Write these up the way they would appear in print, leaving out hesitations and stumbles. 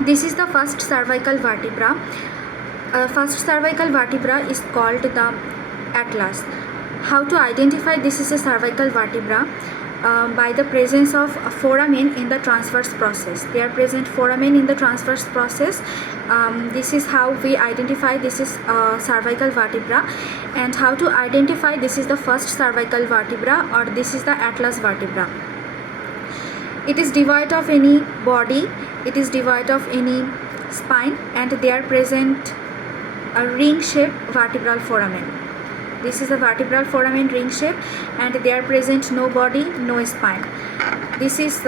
This is the first cervical vertebra. First cervical vertebra is called the atlas. How to identify this is a cervical vertebra? By the presence of foramen in the transverse process. They are present foramen in the transverse process. This is how we identify this is cervical vertebra. And how to identify this is the first cervical vertebra or this is the atlas vertebra. It is devoid of any body, it is devoid of any spine, and they are present a ring-shaped vertebral foramen. This is a vertebral foramen ring shape, and they are present no body, no spine. This is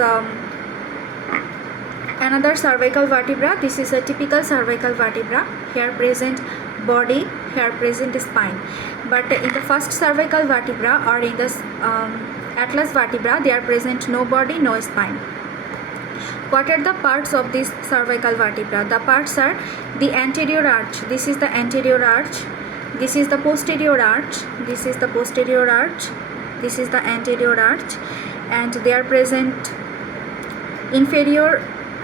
another cervical vertebra. This is a typical cervical vertebra. Here present body, here present spine. But in the first cervical vertebra or in the atlas vertebra, they are present no body, no spine. What are the parts of this cervical vertebra? The parts are the anterior arch. This is the anterior arch. This is the posterior arch. This is the posterior arch. This is the anterior arch, and they are present inferior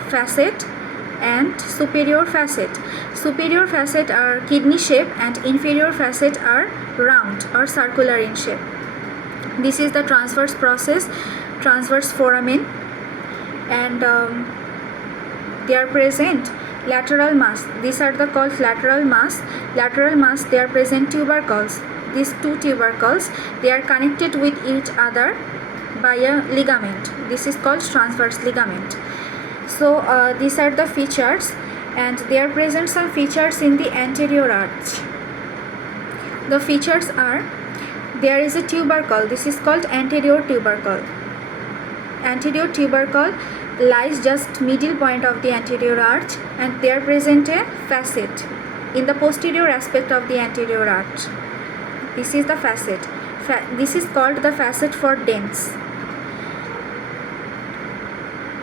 facet and superior facet. Superior facet are kidney shape and inferior facet are round or circular in shape. This is the transverse process, transverse foramen, and they are present lateral mass. These are the called lateral mass. Lateral mass, they are present tubercles. These two tubercles, they are connected with each other by a ligament. This is called transverse ligament. So these are the features, and they are present some features in the anterior arch. The features are, there is a tubercle. This is called anterior tubercle. Anterior tubercle lies just middle point of the anterior arch, and there present a facet in the posterior aspect of the anterior arch. This is the facet. This is called the facet for dens.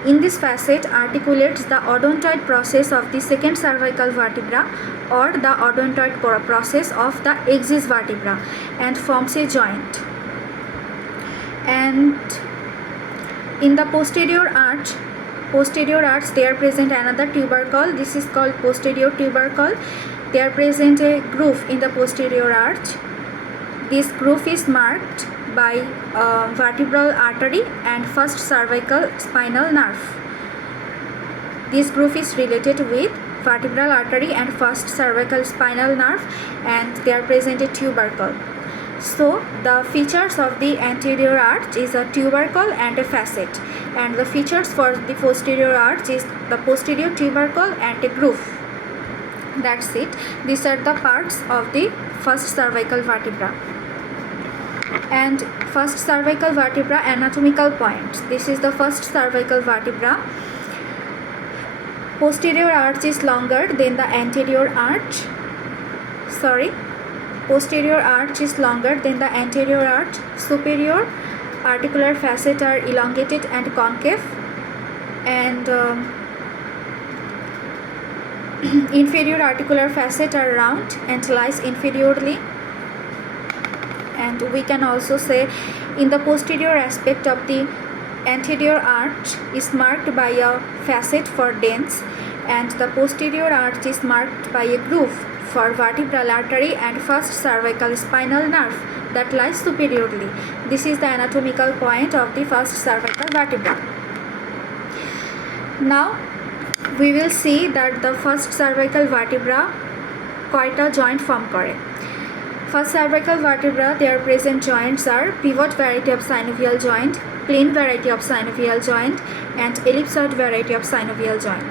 In this facet articulates the odontoid process of the second cervical vertebra or the odontoid process of the axis vertebra and forms a joint. And in the posterior arch, they are present another tubercle. This is called posterior tubercle. They are present a groove in the posterior arch. This groove is marked by vertebral artery and first cervical spinal nerve. This groove is related with vertebral artery and first cervical spinal nerve, and they are present a tubercle. So the features of the anterior arch is a tubercle and a facet, and the features for the posterior arch is the posterior tubercle and a groove. That's it. These are the parts of the first cervical vertebra. And first cervical vertebra anatomical points. This is the first cervical vertebra. Posterior arch is longer than the anterior arch. Posterior arch is longer than the anterior arch. Superior articular facet are elongated and concave, and inferior articular facet are round and lies inferiorly. And we can also say in the posterior aspect of the anterior arch is marked by a facet for dens, and the posterior arch is marked by a groove for vertebral artery and first cervical spinal nerve that lies superiorly. This is the anatomical point of the first cervical vertebra. Now we will see that the first cervical vertebra কয়টা joint form করে. First cervical vertebra, their present joints are pivot variety of synovial joint, plane variety of synovial joint, and ellipsoid variety of synovial joint.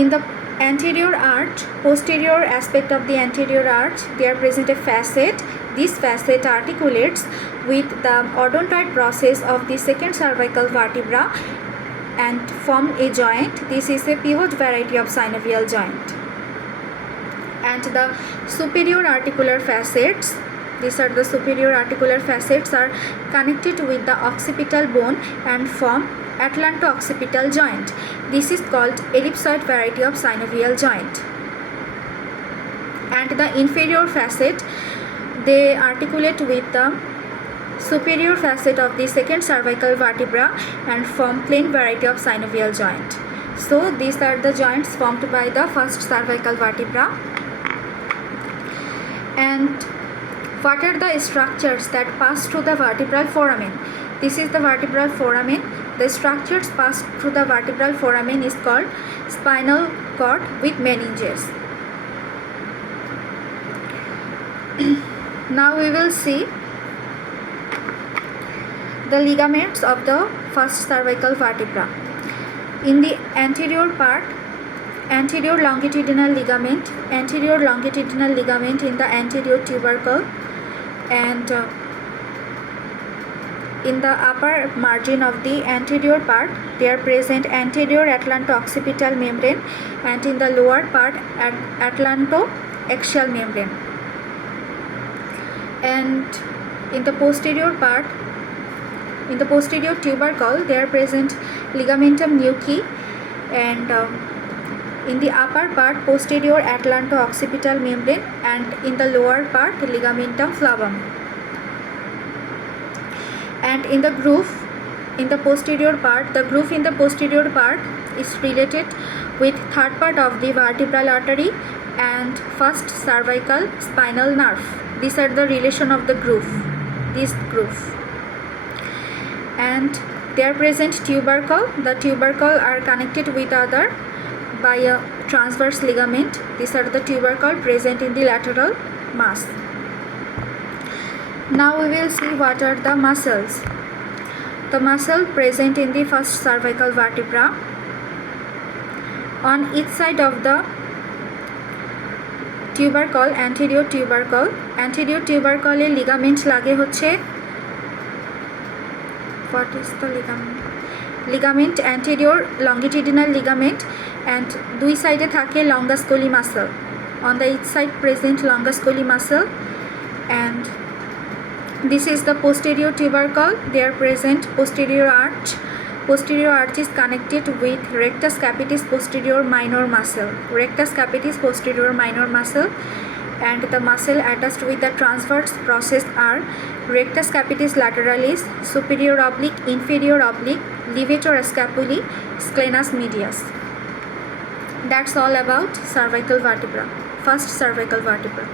In the anterior arch, posterior aspect of the anterior arch, there present a facet. This facet articulates with the odontoid process of the second cervical vertebra and form a joint. This is a pivot variety of synovial joint. And the superior articular facets, these are the superior articular facets, are connected with the occipital bone and form atlanto-occipital joint. This is called ellipsoid variety of synovial joint. And the inferior facet, they articulate with the superior facet of the second cervical vertebra and form plane variety of synovial joint. So these are the joints formed by the first cervical vertebra. And what are the structures that pass through the vertebral foramen? This is the vertebral foramen. The structures passed through the vertebral foramen is called spinal cord with meninges. Now we will see the ligaments of the first cervical vertebra. In the anterior part, anterior longitudinal ligament in the anterior tubercle, and in the upper margin of the anterior part they are present anterior atlanto-occipital membrane, and in the lower part atlanto-axial membrane. And in the posterior part, in the posterior tubercle they are present ligamentum nuchae, and in the upper part posterior atlanto-occipital membrane, and in the lower part ligamentum flavum. And in the groove in the posterior part, the groove in the posterior part is related with third part of the vertebral artery and first cervical spinal nerve. These are the relation of the groove, this groove. And they are present tubercle. The tubercle are connected with other by a transverse ligament. These are the tubercle present in the lateral mass. Now we will see what are the muscles. The muscle present in the first cervical vertebra. On each side of the tubercle, anterior tubercle A ligament লাগে হচ্ছে, what is the ligament? Ligament, anterior longitudinal ligament, and দুই সাইডে থাকে longus colli muscle. On the each side present longus colli muscle, and this is the posterior tubercle. They are present posterior arch. Posterior arch is connected with rectus capitis posterior minor muscle. Rectus capitis posterior minor muscle, and the muscle attached with the transverse process are rectus capitis lateralis, superior oblique, inferior oblique, levator scapulae, scalenus medius. That's all about cervical vertebra, first cervical vertebra.